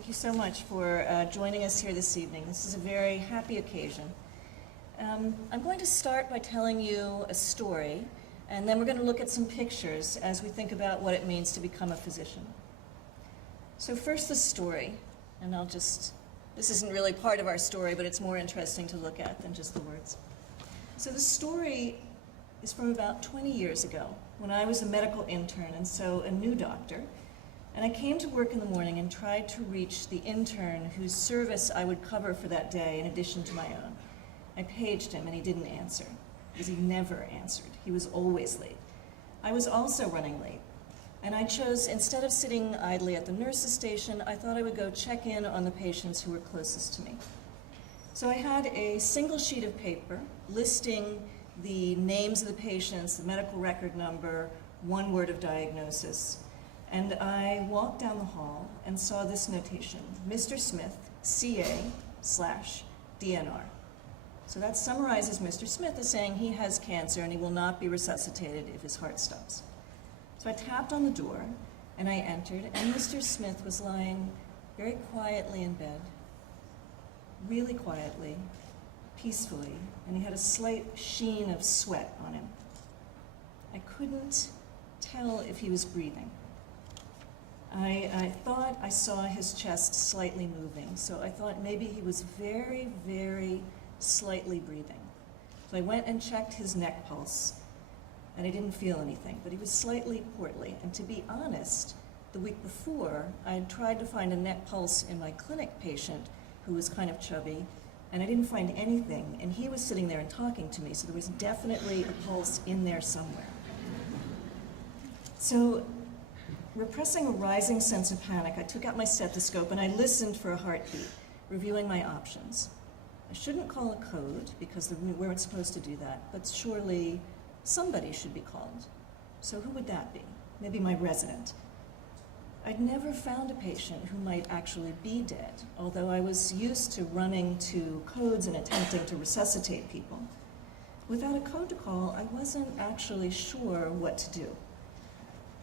Thank you so much for joining us here this evening. This is a very happy occasion. I'm going to start by telling you a story, and then we're going to look at some pictures as we think about what it means to become a physician. So first the story, and this isn't really part of our story, but it's more interesting to look at than just the words. So the story is from about 20 years ago, when I was a medical intern, and so a new doctor. And I came to work in the morning and tried to reach the intern whose service I would cover for that day in addition to my own. I paged him and he didn't answer, because he never answered. He was always late. I was also running late. And I chose, instead of sitting idly at the nurse's station, I thought I would go check in on the patients who were closest to me. So I had a single sheet of paper listing the names of the patients, the medical record number, one word of diagnosis. And I walked down the hall and saw this notation, Mr. Smith, CA/DNR. So that summarizes Mr. Smith as saying he has cancer and he will not be resuscitated if his heart stops. So I tapped on the door and I entered, and Mr. Smith was lying very quietly in bed, really quietly, peacefully, and he had a slight sheen of sweat on him. I couldn't tell if he was breathing. I thought I saw his chest slightly moving, so I thought maybe he was very, very slightly breathing. So I went and checked his neck pulse, and I didn't feel anything, but he was slightly portly. And to be honest, the week before, I had tried to find a neck pulse in my clinic patient who was kind of chubby, and I didn't find anything, and he was sitting there and talking to me, so there was definitely a pulse in there somewhere. So, repressing a rising sense of panic, I took out my stethoscope and I listened for a heartbeat, reviewing my options. I shouldn't call a code because we weren't supposed to do that, but surely somebody should be called. So who would that be? Maybe my resident. I'd never found a patient who might actually be dead, although I was used to running to codes and attempting to resuscitate people. Without a code to call, I wasn't actually sure what to do.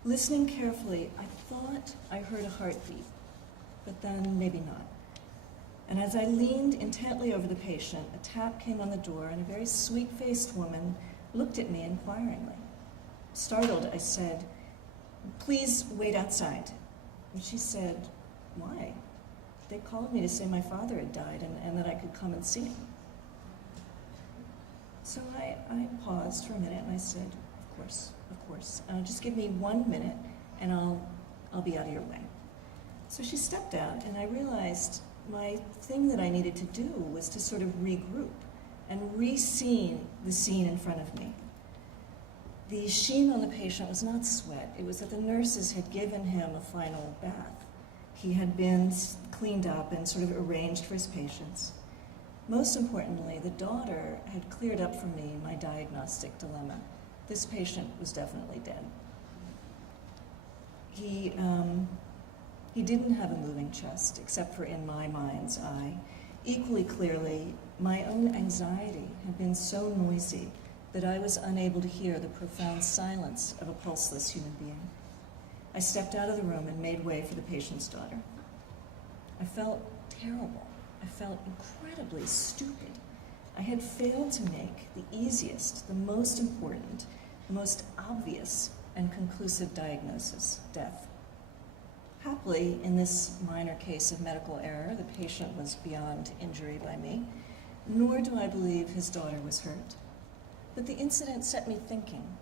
Listening carefully, I thought I heard a heartbeat, but then maybe not. And as I leaned intently over the patient, a tap came on the door, and a very sweet-faced woman looked at me inquiringly. Startled, I said, "Please wait outside." And she said, "Why?" "They called me to say my father had died and that I could come and see him." So I paused for a minute and I said, of course. Just give me 1 minute and I'll be out of your way. So she stepped out, and I realized my thing that I needed to do was to sort of regroup and re-scene the scene in front of me. The sheen on the patient was not sweat. It was that the nurses had given him a final bath. He had been cleaned up and sort of arranged for his patients. Most importantly, the daughter had cleared up for me my diagnostic dilemma. This patient was definitely dead. He didn't have a moving chest, except for in my mind's eye. Equally clearly, my own anxiety had been so noisy that I was unable to hear the profound silence of a pulseless human being. I stepped out of the room and made way for the patient's daughter. I felt terrible. I felt incredibly stupid. I had failed to make the easiest, the most important, the most obvious and conclusive diagnosis, death. Happily, in this minor case of medical error, the patient was beyond injury by me, nor do I believe his daughter was hurt. But the incident set me thinking.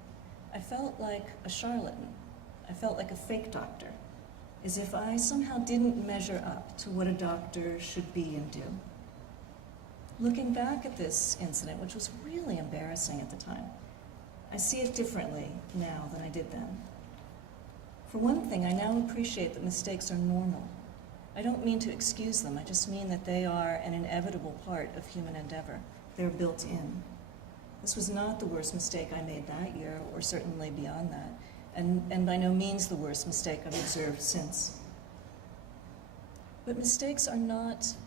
I felt like a charlatan. I felt like a fake doctor, as if I somehow didn't measure up to what a doctor should be and do. Looking back at this incident, which was really embarrassing at the time, I see it differently now than I did then. For one thing, I now appreciate that mistakes are normal. I don't mean to excuse them, I just mean that they are an inevitable part of human endeavor. They're built in. This was not the worst mistake I made that year, or certainly beyond that, and by no means the worst mistake I've observed since. But mistakes are not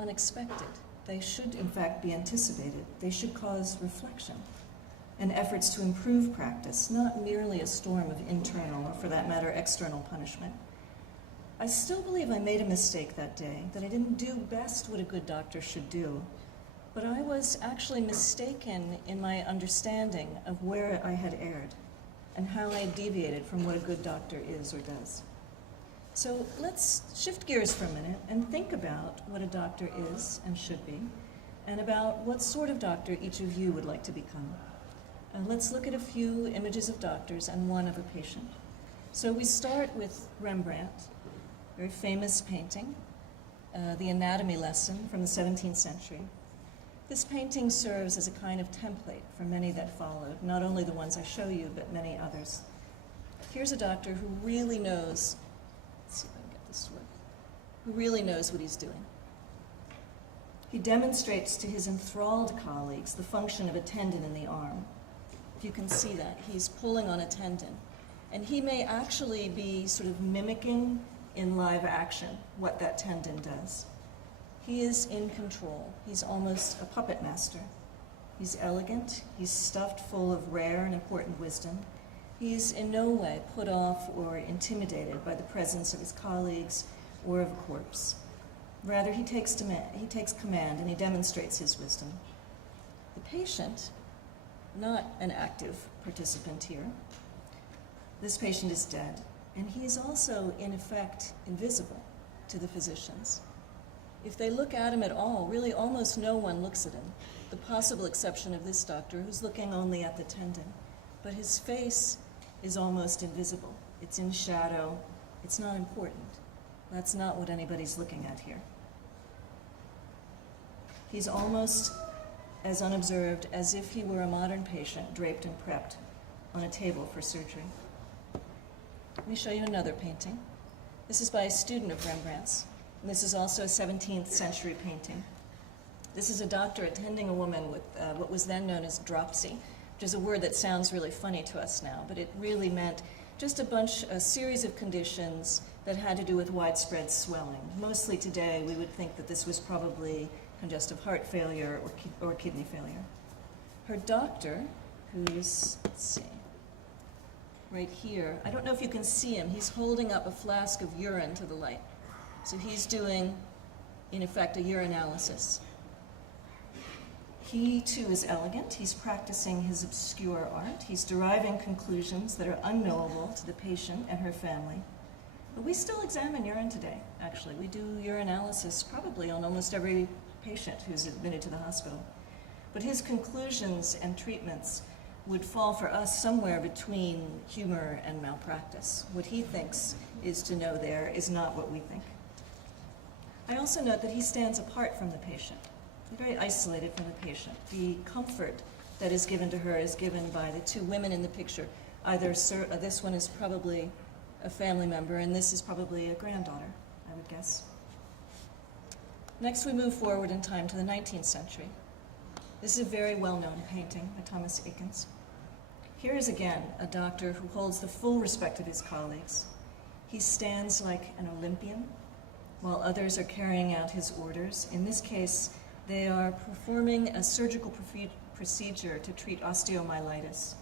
unexpected. They should, in fact, be anticipated. They should cause reflection and efforts to improve practice, not merely a storm of internal, or for that matter, external punishment. I still believe I made a mistake that day, that I didn't do best what a good doctor should do, but I was actually mistaken in my understanding of where I had erred and how I had deviated from what a good doctor is or does. So let's shift gears for a minute and think about what a doctor is and should be, and about what sort of doctor each of you would like to become. Let's look at a few images of doctors and one of a patient. So we start with Rembrandt, very famous painting, the anatomy lesson from the 17th century. This painting serves as a kind of template for many that followed, not only the ones I show you, but many others. Here's a doctor who really knows, let's see if I can get this to work, who really knows what he's doing. He demonstrates to his enthralled colleagues the function of a tendon in the arm. If you can see that, he's pulling on a tendon. And he may actually be sort of mimicking in live action what that tendon does. He is in control. He's almost a puppet master. He's elegant. He's stuffed full of rare and important wisdom. He's in no way put off or intimidated by the presence of his colleagues or of a corpse. Rather, he takes command and he demonstrates his wisdom. The patient, not an active participant here, this patient is dead, and he is also, in effect, invisible to the physicians. If they look at him at all, really almost no one looks at him, the possible exception of this doctor who's looking only at the tendon. But his face is almost invisible. It's in shadow. It's not important. That's not what anybody's looking at here. He's almost as unobserved as if he were a modern patient draped and prepped on a table for surgery. Let me show you another painting. This is by a student of Rembrandt's, and this is also a 17th century painting. This is a doctor attending a woman with what was then known as dropsy, which is a word that sounds really funny to us now, but it really meant just a series of conditions that had to do with widespread swelling. Mostly today, we would think that this was probably congestive heart failure or kidney failure. Her doctor, who's, let's see, right here, I don't know if you can see him, he's holding up a flask of urine to the light. So he's doing, in effect, a urinalysis. He, too, is elegant. He's practicing his obscure art. He's deriving conclusions that are unknowable to the patient and her family. But we still examine urine today, actually. We do urinalysis probably on almost every patient who's admitted to the hospital. But his conclusions and treatments would fall for us somewhere between humor and malpractice. What he thinks is to know there is not what we think. I also note that he stands apart from the patient. He's very isolated from the patient. The comfort that is given to her is given by the two women in the picture. Either this one is probably a family member, and this is probably a granddaughter, I would guess. Next, we move forward in time to the 19th century. This is a very well-known painting by Thomas Eakins. Here is again a doctor who holds the full respect of his colleagues. He stands like an Olympian, while others are carrying out his orders. In this case, they are performing a surgical procedure to treat osteomyelitis.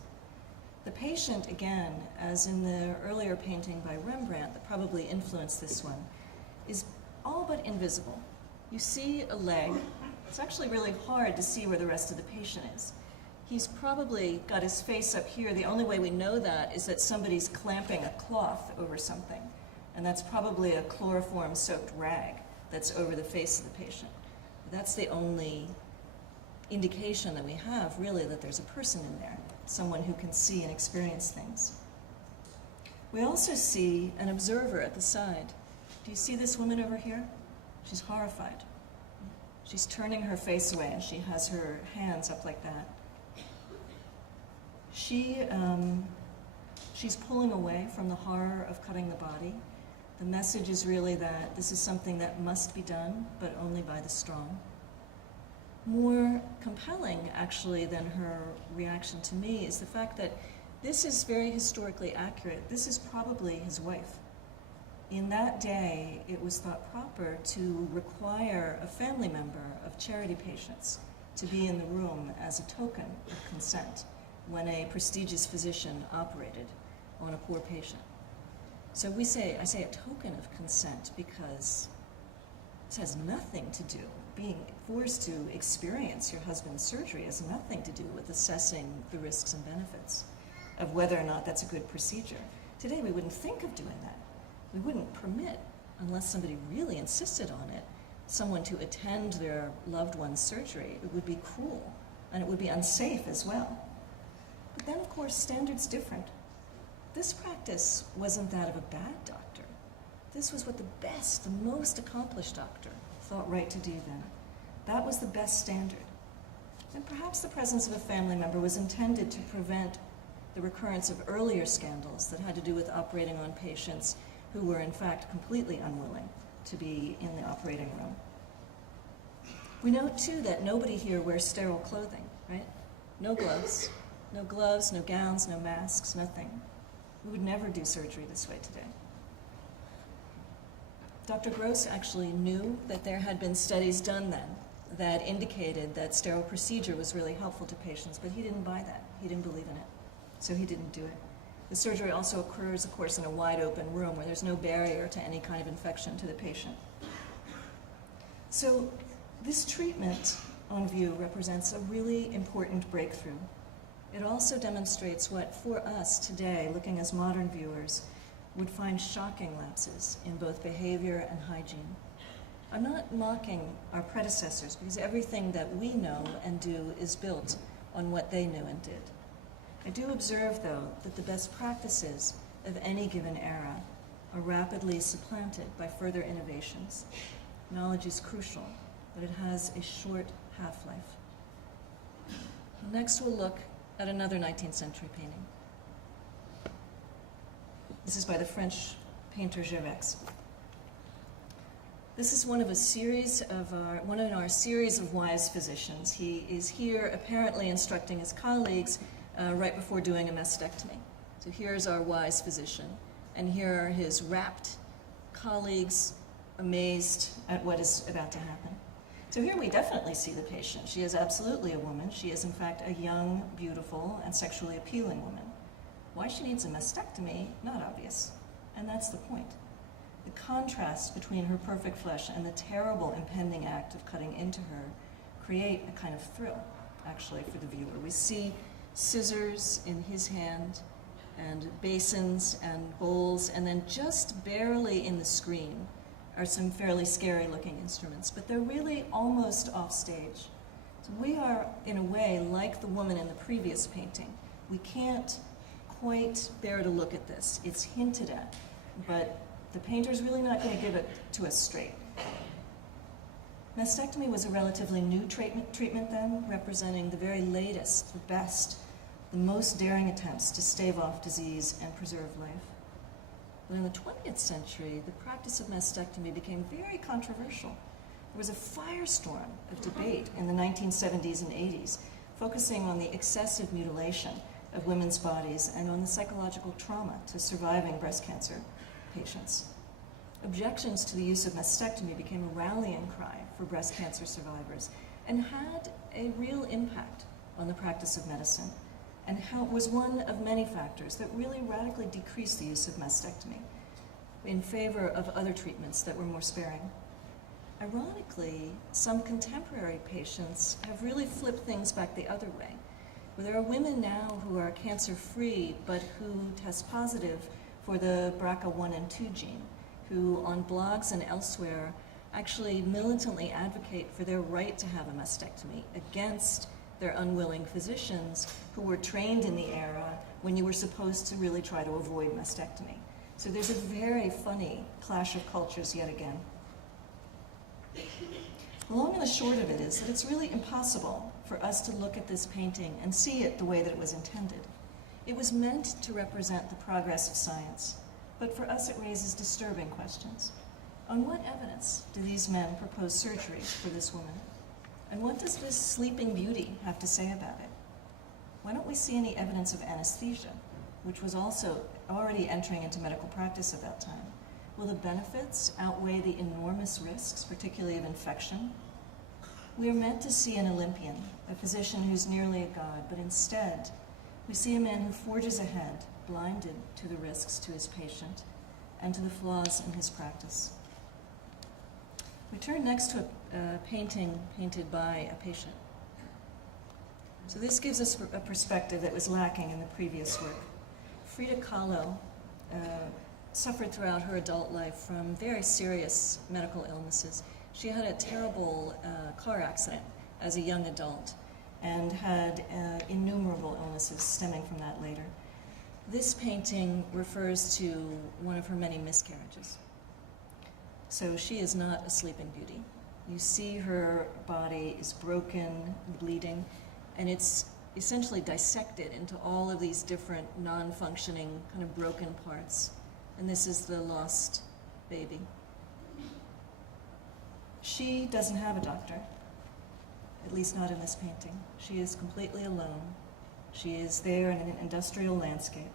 The patient, again, as in the earlier painting by Rembrandt that probably influenced this one, is all but invisible. You see a leg. It's actually really hard to see where the rest of the patient is. He's probably got his face up here. The only way we know that is that somebody's clamping a cloth over something, and that's probably a chloroform-soaked rag that's over the face of the patient. That's the only indication that we have, really, that there's a person in there, someone who can see and experience things. We also see an observer at the side. Do you see this woman over here? She's horrified. She's turning her face away, and she has her hands up like that. She's pulling away from the horror of cutting the body. The message is really that this is something that must be done, but only by the strong. More compelling, actually, than her reaction to me is the fact that this is very historically accurate. This is probably his wife. In that day, it was thought proper to require a family member of charity patients to be in the room as a token of consent when a prestigious physician operated on a poor patient. So I say a token of consent because this has nothing to do, being forced to experience your husband's surgery has nothing to do with assessing the risks and benefits of whether or not that's a good procedure. Today we wouldn't think of doing that. We wouldn't permit, unless somebody really insisted on it, someone to attend their loved one's surgery. It would be cruel, and it would be unsafe as well. But then, of course, standards different. This practice wasn't that of a bad doctor. This was what the best, the most accomplished doctor thought right to do then. That was the best standard. And perhaps the presence of a family member was intended to prevent the recurrence of earlier scandals that had to do with operating on patients who were in fact completely unwilling to be in the operating room. We know too that nobody here wears sterile clothing, right? No gloves, no gowns, no masks, nothing. We would never do surgery this way today. Dr. Gross actually knew that there had been studies done then that indicated that sterile procedure was really helpful to patients, but he didn't buy that. He didn't believe in it, so he didn't do it. The surgery also occurs, of course, in a wide open room where there's no barrier to any kind of infection to the patient. So this treatment on view represents a really important breakthrough. It also demonstrates what, for us today, looking as modern viewers, would find shocking lapses in both behavior and hygiene. I'm not mocking our predecessors because everything that we know and do is built on what they knew and did. I do observe, though, that the best practices of any given era are rapidly supplanted by further innovations. Knowledge is crucial, but it has a short half-life. Next, we'll look at another 19th century painting. This is by the French painter Gervex. This is one in our series of wise physicians. He is here apparently instructing his colleagues right before doing a mastectomy. So here's our wise physician, and here are his rapt colleagues amazed at what is about to happen. So here we definitely see the patient. She is absolutely a woman. She is in fact a young, beautiful, and sexually appealing woman. Why she needs a mastectomy, not obvious. And that's the point. The contrast between her perfect flesh and the terrible impending act of cutting into her create a kind of thrill, actually, for the viewer. We see scissors in his hand, and basins and bowls, and then just barely in the screen are some fairly scary looking instruments, but they're really almost off stage. So we are, in a way, like the woman in the previous painting. We can't quite bear to look at this. It's hinted at, but the painter's really not going to give it to us straight. Mastectomy was a relatively new treatment then, representing the very latest, the best, the most daring attempts to stave off disease and preserve life. But in the 20th century, the practice of mastectomy became very controversial. There was a firestorm of debate in the 1970s and 80s, focusing on the excessive mutilation of women's bodies and on the psychological trauma to surviving breast cancer patients. Objections to the use of mastectomy became a rallying cry for breast cancer survivors and had a real impact on the practice of medicine, and how it was one of many factors that really radically decreased the use of mastectomy in favor of other treatments that were more sparing. Ironically, some contemporary patients have really flipped things back the other way, where there are women now who are cancer-free but who test positive for the BRCA1 and 2 gene, who on blogs and elsewhere actually militantly advocate for their right to have a mastectomy against their unwilling physicians who were trained in the era when you were supposed to really try to avoid mastectomy. So there's a very funny clash of cultures yet again. The long and the short of it is that it's really impossible for us to look at this painting and see it the way that it was intended. It was meant to represent the progress of science, but for us it raises disturbing questions. On what evidence do these men propose surgery for this woman? And what does this sleeping beauty have to say about it? Why don't we see any evidence of anesthesia, which was also already entering into medical practice at that time? Will the benefits outweigh the enormous risks, particularly of infection? We are meant to see an Olympian, a physician who's nearly a god, but instead, we see a man who forges ahead, blinded to the risks to his patient, and to the flaws in his practice. We turn next to a painting painted by a patient. So this gives us a perspective that was lacking in the previous work. Frida Kahlo suffered throughout her adult life from very serious medical illnesses. She had a terrible car accident as a young adult and had innumerable illnesses stemming from that later. This painting refers to one of her many miscarriages. So she is not a sleeping beauty. You see her body is broken, bleeding, and it's essentially dissected into all of these different non-functioning, kind of broken parts. And this is the lost baby. She doesn't have a doctor, at least not in this painting. She is completely alone. She is there in an industrial landscape.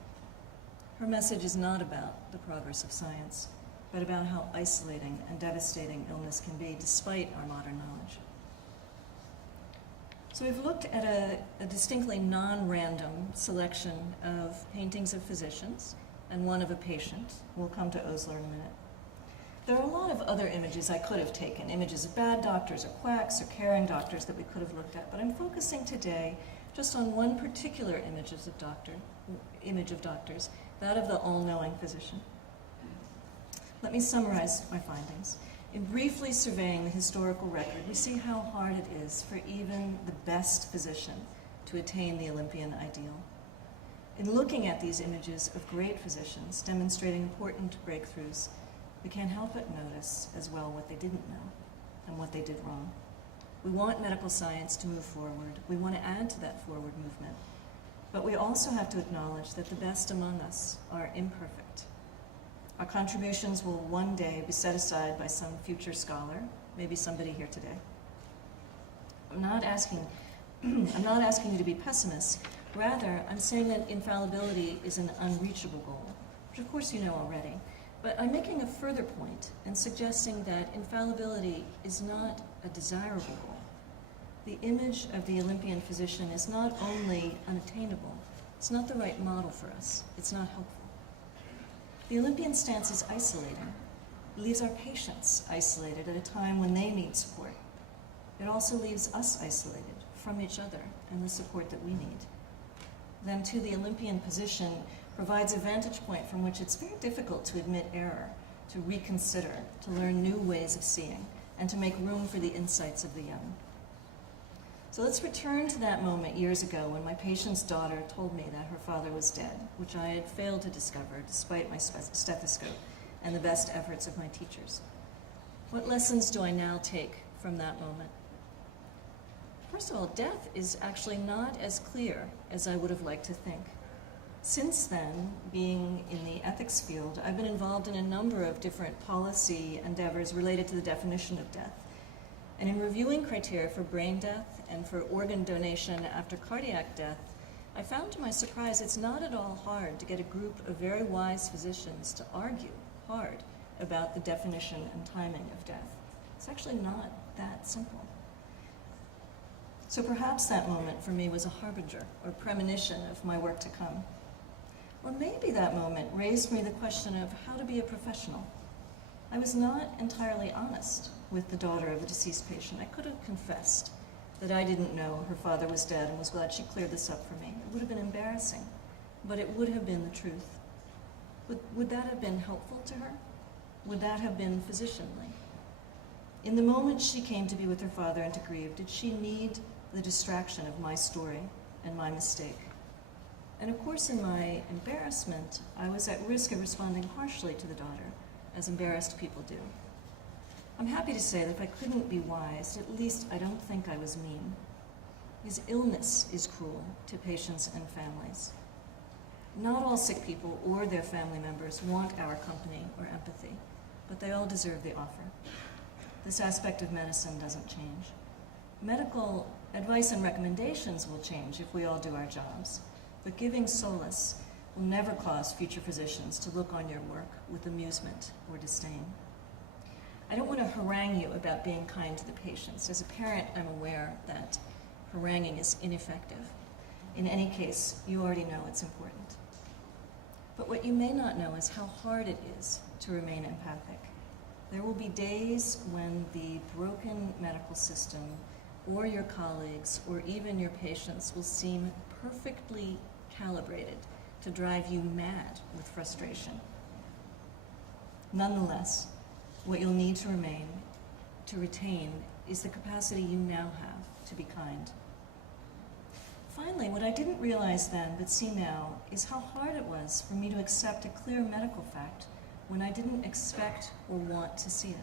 Her message is not about the progress of science, but about how isolating and devastating illness can be despite our modern knowledge. So we've looked at a distinctly non-random selection of paintings of physicians and one of a patient. We'll come to Osler in a minute. There are a lot of other images I could have taken, images of bad doctors or quacks or caring doctors that we could have looked at, but I'm focusing today just on one particular image of doctors, that of the all-knowing physician. Let me summarize my findings. In briefly surveying the historical record, we see how hard it is for even the best physician to attain the Olympian ideal. In looking at these images of great physicians demonstrating important breakthroughs, we can't help but notice as well what they didn't know and what they did wrong. We want medical science to move forward. We want to add to that forward movement. But we also have to acknowledge that the best among us are imperfect. Our contributions will one day be set aside by some future scholar, maybe somebody here today. I'm not asking you to be pessimists. Rather, I'm saying that infallibility is an unreachable goal, which of course you know already. But I'm making a further point and suggesting that infallibility is not a desirable goal. The image of the Olympian physician is not only unattainable, it's not the right model for us. It's not helpful. The Olympian stance is isolating. It leaves our patients isolated at a time when they need support. It also leaves us isolated from each other and the support that we need. Then, too, the Olympian position provides a vantage point from which it's very difficult to admit error, to reconsider, to learn new ways of seeing, and to make room for the insights of the young. So let's return to that moment years ago when my patient's daughter told me that her father was dead, which I had failed to discover despite my stethoscope and the best efforts of my teachers. What lessons do I now take from that moment? First of all, death is actually not as clear as I would have liked to think. Since then, being in the ethics field, I've been involved in a number of different policy endeavors related to the definition of death. And in reviewing criteria for brain death and for organ donation after cardiac death, I found to my surprise it's not at all hard to get a group of very wise physicians to argue hard about the definition and timing of death. It's actually not that simple. So perhaps that moment for me was a harbinger or premonition of my work to come. Or maybe that moment raised me the question of how to be a professional. I was not entirely honest with the daughter of a deceased patient. I could have confessed that I didn't know her father was dead and was glad she cleared this up for me. It would have been embarrassing, but it would have been the truth. Would that have been helpful to her? Would that have been physicianly? In the moment she came to be with her father and to grieve, did she need the distraction of my story and my mistake? And of course, in my embarrassment, I was at risk of responding harshly to the daughter, as embarrassed people do. I'm happy to say that if I couldn't be wise, at least I don't think I was mean. Because illness is cruel to patients and families. Not all sick people or their family members want our company or empathy, but they all deserve the offer. This aspect of medicine doesn't change. Medical advice and recommendations will change if we all do our jobs, but giving solace will never cause future physicians to look on your work with amusement or disdain. I don't want to harangue you about being kind to the patients. As a parent, I'm aware that haranguing is ineffective. In any case, you already know it's important. But what you may not know is how hard it is to remain empathic. There will be days when the broken medical system or your colleagues or even your patients will seem perfectly calibrated to drive you mad with frustration. Nonetheless, what you'll need to retain is the capacity you now have to be kind. Finally, what I didn't realize then, but see now, is how hard it was for me to accept a clear medical fact when I didn't expect or want to see it.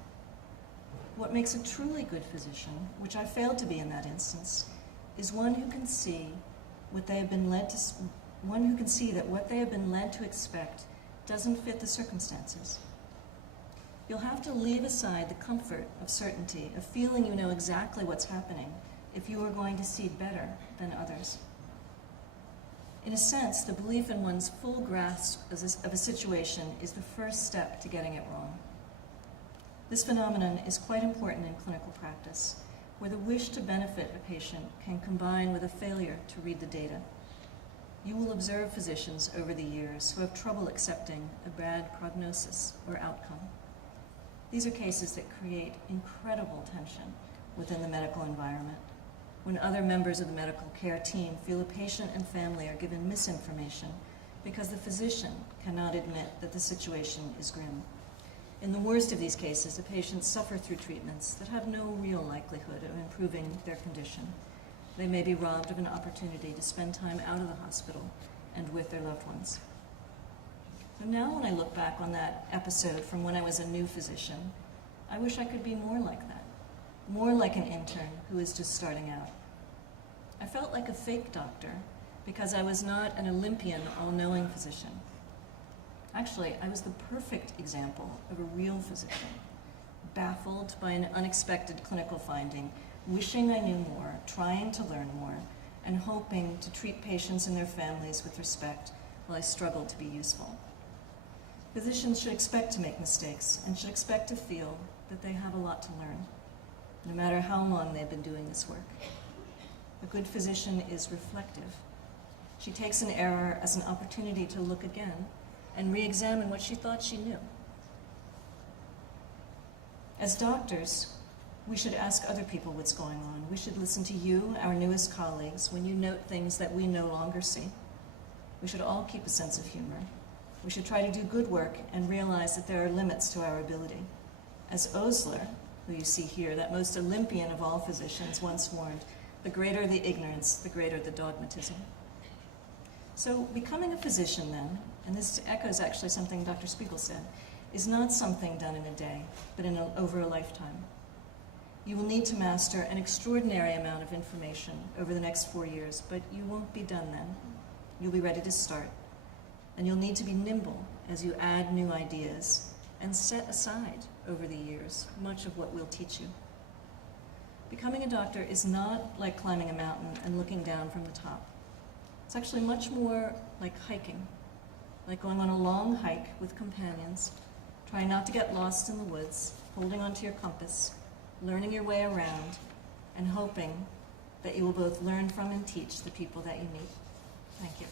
What makes a truly good physician, which I failed to be in that instance, is one who can see what they have been led to, one who can see that what they have been led to expect doesn't fit the circumstances. You'll have to leave aside the comfort of certainty, of feeling you know exactly what's happening, if you are going to see better than others. In a sense, the belief in one's full grasp of a situation is the first step to getting it wrong. This phenomenon is quite important in clinical practice, where the wish to benefit a patient can combine with a failure to read the data. You will observe physicians over the years who have trouble accepting a bad prognosis or outcome. These are cases that create incredible tension within the medical environment, when other members of the medical care team feel a patient and family are given misinformation because the physician cannot admit that the situation is grim. In the worst of these cases, the patients suffer through treatments that have no real likelihood of improving their condition. They may be robbed of an opportunity to spend time out of the hospital and with their loved ones. So now when I look back on that episode from when I was a new physician, I wish I could be more like that, more like an intern who is just starting out. I felt like a fake doctor because I was not an Olympian, all-knowing physician. Actually, I was the perfect example of a real physician, baffled by an unexpected clinical finding, wishing I knew more, trying to learn more, and hoping to treat patients and their families with respect while I struggled to be useful. Physicians should expect to make mistakes and should expect to feel that they have a lot to learn, no matter how long they've been doing this work. A good physician is reflective. She takes an error as an opportunity to look again and re-examine what she thought she knew. As doctors, we should ask other people what's going on. We should listen to you, our newest colleagues, when you note things that we no longer see. We should all keep a sense of humor. We should try to do good work and realize that there are limits to our ability. As Osler, who you see here, that most Olympian of all physicians, once warned, the greater the ignorance, the greater the dogmatism. So becoming a physician then, and this echoes actually something Dr. Spiegel said, is not something done in a day, but over a lifetime. You will need to master an extraordinary amount of information over the next 4 years, but you won't be done then. You'll be ready to start. And you'll need to be nimble as you add new ideas and set aside over the years much of what we'll teach you. Becoming a doctor is not like climbing a mountain and looking down from the top. It's actually much more like hiking, like going on a long hike with companions, trying not to get lost in the woods, holding onto your compass, learning your way around, and hoping that you will both learn from and teach the people that you meet. Thank you.